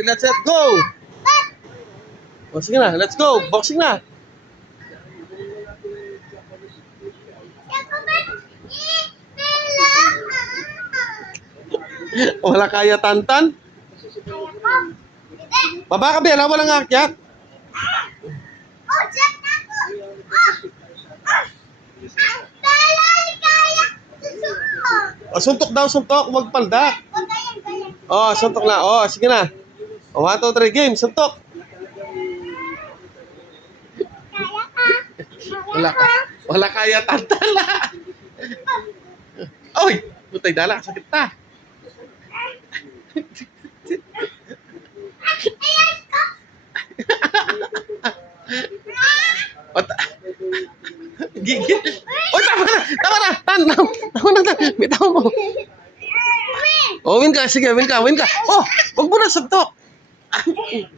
ready, let's set, go! O, sige na, let's go. Boxing na. Wala kaya tantan? Baba ka, Bella, walang akyat. O, suntok daw, suntok. Huwag palda. O, suntok na. O, sige na. O, 1, 2, 3, game. Suntok. Wala kaya tantala. Oy, putay dala. Sakit ta. Gigil. Oy, tama na. Tama na. Tama na. Bitaw mo. Oh, win ka. Sige, win ka. Oh, wag mo na suntok.